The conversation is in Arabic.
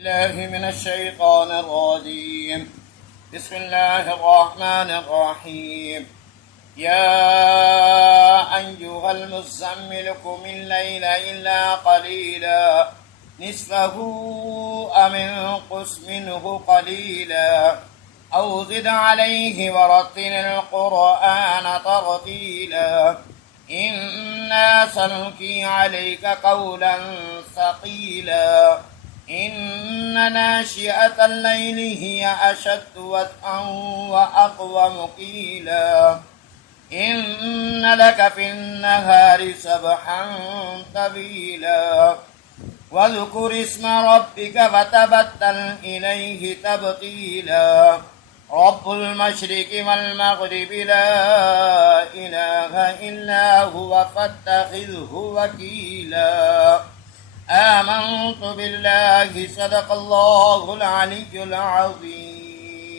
الله من الشيطان الرجيم. بسم الله الرحمن الرحيم. يا أيها المزمل قم الليل إلا قليلا نصفه أو انقص منه قليلا أو زد عليه ورتل القرآن ترتيلا إنا سنلقي عليك قولا ثقيلا إن ناشئة الليل هي أشد وطئا وأقوم قيلا إن لك في النهار سبحا طويلا واذكر اسم ربك فتبتل إليه تبتيلا رب المشرق والمغرب لا إله إلا هو فاتخذه وكيلا آمنت بالله صدق الله العلي العظيم.